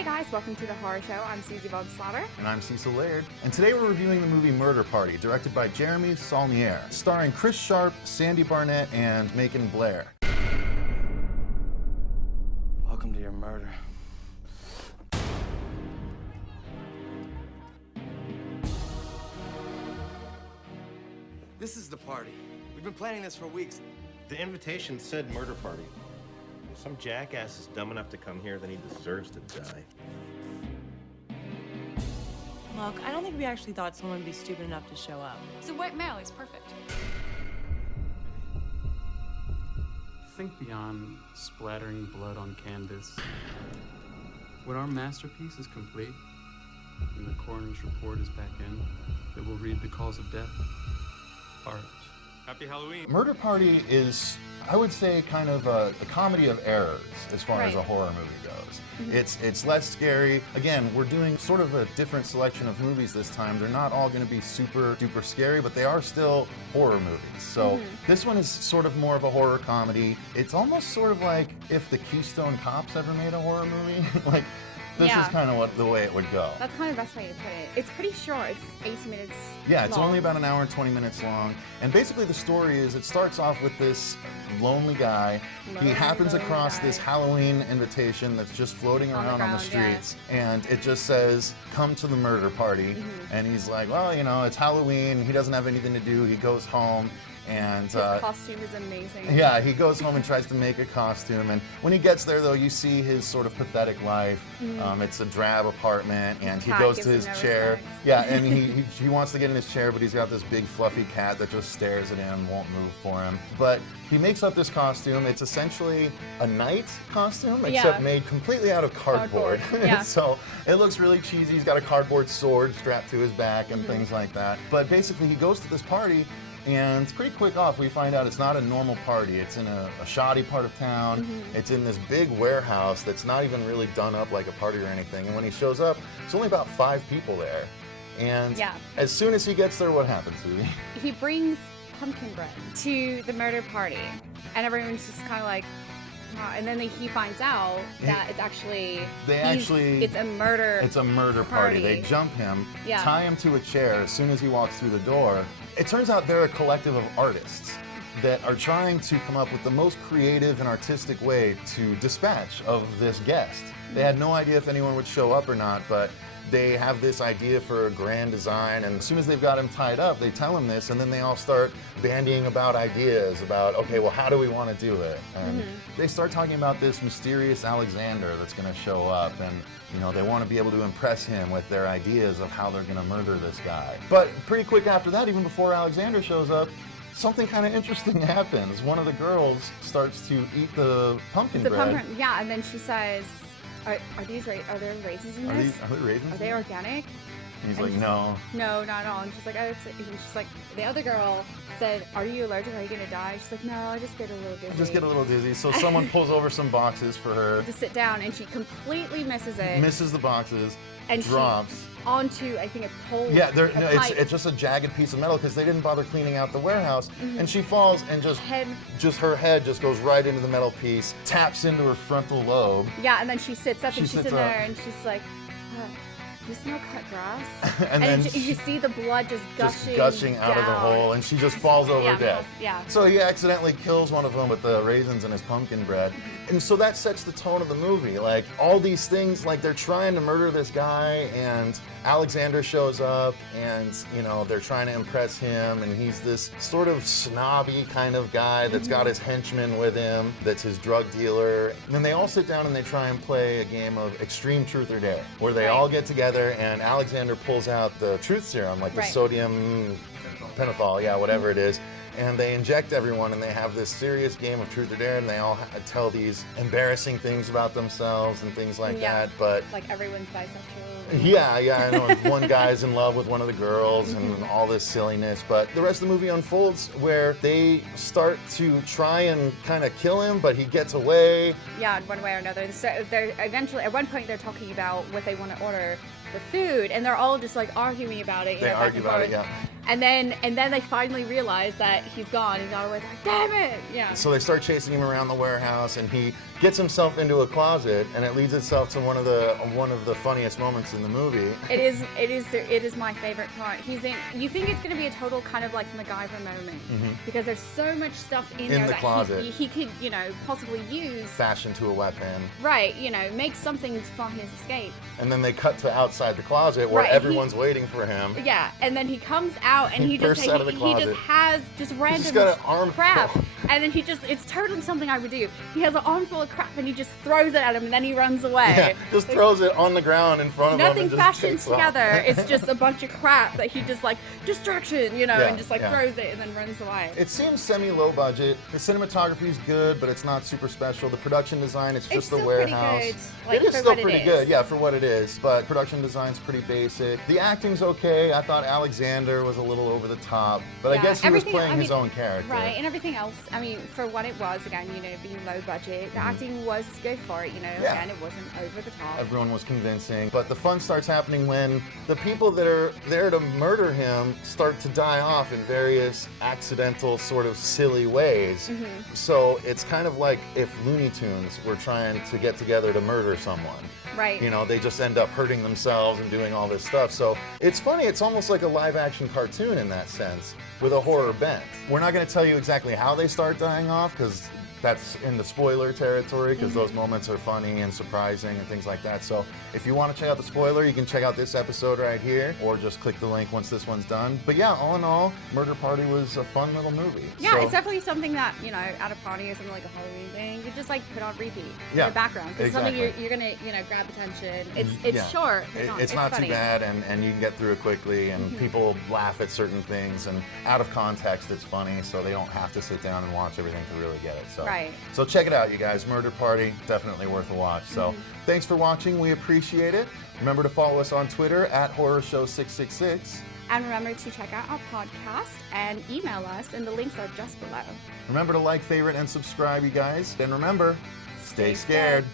Hey guys, welcome to the horror show. I'm Susie Von Slaughter. And I'm Cecil Laird. And today we're reviewing the movie Murder Party, directed by Jeremy Saulnier, starring Chris Sharp, Sandy Barnett, and Macon Blair. Welcome to your murder. This is the party. We've been planning this for weeks. The invitation said murder party. If some jackass is dumb enough to come here, then he deserves to die. Look, I don't think we actually thought someone would be stupid enough to show up. So white male is perfect. Think beyond splattering blood on canvas. When our masterpiece is complete, and the coroner's report is back in, it will read the cause of death. Art. Happy Halloween. Murder Party is, I would say, kind of a comedy of errors as far as a horror movie goes. It's less scary. Again, we're doing sort of a different selection of movies this time. They're not all going to be super duper scary, but they are still horror movies. So this one is sort of more of a horror comedy. It's almost sort of like if the Keystone Cops ever made a horror movie. Like, this is kind of the way it would go. That's kind of the best way to put it. It's pretty short. It's 80 minutes Yeah, it's long. only about an hour and 20 minutes long. And basically the story is, it starts off with this lonely guy. He happens across this Halloween invitation that's just floating around on the streets. And it just says, come to the murder party. And he's like, well, you know, it's Halloween. He doesn't have anything to do. He goes home. And his costume is amazing. Yeah, he goes home and tries to make a costume. And when he gets there, though, you see his sort of pathetic life. It's a drab apartment, and he goes to his chair. Yeah, and he wants to get in his chair, but he's got this big fluffy cat that just stares at him, won't move for him. But he makes up this costume. It's essentially a knight costume, except made completely out of cardboard. So it looks really cheesy. He's got a cardboard sword strapped to his back and things like that. But basically, he goes to this party. And it's pretty quick off, we find out it's not a normal party. It's in a shoddy part of town. It's in this big warehouse that's not even really done up like a party or anything. And when he shows up, there's only about 5 people there. And as soon as he gets there, what happens, Susie? He brings pumpkin bread to the murder party. And everyone's just kind of like, wow. And then he finds out that it's actually, it's a murder party. They jump him, tie him to a chair as soon as he walks through the door. It turns out they're a collective of artists that are trying to come up with the most creative and artistic way to dispatch of this guest. They had no idea if anyone would show up or not, but they have this idea for a grand design, and as soon as they've got him tied up, they tell him this, and then they all start bandying about ideas about, okay, well, how do we want to do it? And they start talking about this mysterious Alexander that's going to show up, and you know, they want to be able to impress him with their ideas of how they're going to murder this guy. But pretty quick after that, even before Alexander shows up, something kind of interesting happens. One of the girls starts to eat the pumpkin bread. And then she says, are there raisins in this? Are there raisins? Are they organic? And he's like, no. No, not at all. And she's like, and she's like, the other girl said, are you allergic? Are you going to die? She's like, no, I just get a little dizzy. So someone pulls over some boxes for her to sit down, and she completely misses it. Misses the boxes, and drops onto, I think, a pole. Yeah, it's just a jagged piece of metal because they didn't bother cleaning out the warehouse. And she falls and her head just goes right into the metal piece, taps into her frontal lobe. Yeah, and then she sits up and she's in there and she's like, do you smell cut grass? and then you see the blood just gushing out of the hole, and she just falls over dead. Yeah. So he accidentally kills one of them with the raisins in his pumpkin bread. And so that sets the tone of the movie. Like, all these things, like, they're trying to murder this guy, and Alexander shows up, and, you know, they're trying to impress him, and he's this sort of snobby kind of guy that's got his henchman with him, that's his drug dealer. And then they all sit down and they try and play a game of Extreme Truth or Dare, where they all get together, and Alexander pulls out the truth serum, like the sodium pentothal, whatever it is. And they inject everyone, and they have this serious game of truth or dare, and they all tell these embarrassing things about themselves and things like that. But like, everyone's bisexual. Yeah, I know. One guy's in love with one of the girls and all this silliness. But the rest of the movie unfolds where they start to try and kind of kill him, but he gets away. Yeah, in one way or another. So they're eventually, at one point, they're talking about what they want to order for food, and they're all just like arguing about it. They argue about it, And then they finally realize that he's gone. He got away. They're like, damn it! Yeah. So they start chasing him around the warehouse, and he gets himself into a closet, and it leads itself to one of the funniest moments in the movie. It is my favorite part. You think it's going to be a total kind of like MacGyver moment because there's so much stuff in there the that closet. he could, possibly use. Fashion to a weapon. Right, make something for his escape. And then they cut to outside the closet where everyone's waiting for him. Yeah, and then he comes out and he just has random got an armful. crap. And then it's totally something I would do. He has an armful of crap and he just throws it at him and then he runs away. Yeah, just throws it on the ground in front of him. Nothing fashions together. It's just a bunch of crap that he just distraction, and just throws it and then runs away. It seems semi-low budget. The cinematography is good, but it's not super special. The production design, it's just the warehouse. It is still pretty good, yeah, for what it is. But production design's pretty basic. The acting's okay. I thought Alexander was a little over the top, but I guess he was playing his own character. Right, and everything else, for what it was, again, being low budget, the acting was good for it, again, it wasn't over the top. Everyone was convincing, but the fun starts happening when the people that are there to murder him start to die off in various accidental, sort of silly ways. So it's kind of like if Looney Tunes were trying to get together to murder someone. Right. They just end up hurting themselves and doing all this stuff. So it's funny, it's almost like a live-action cartoon in that sense, with a horror bent. We're not going to tell you exactly how they start dying off, because that's in the spoiler territory, because those moments are funny and surprising and things like that. So if you want to check out the spoiler, you can check out this episode right here, or just click the link once this one's done. But yeah, all in all, Murder Party was a fun little movie. Yeah, it's definitely something that, at a party or something like a Halloween thing, you just put on repeat in the background. Because it's something you're going to, grab attention. It's short. It's not too bad, and you can get through it quickly, and people laugh at certain things, and out of context, it's funny, so they don't have to sit down and watch everything to really get it. So. Right. So check it out, you guys. Murder Party, definitely worth a watch. So thanks for watching. We appreciate it. Remember to follow us on Twitter @HorrorShow666. And remember to check out our podcast and email us, and the links are just below. Remember to like, favorite, and subscribe, you guys. And remember, stay scared.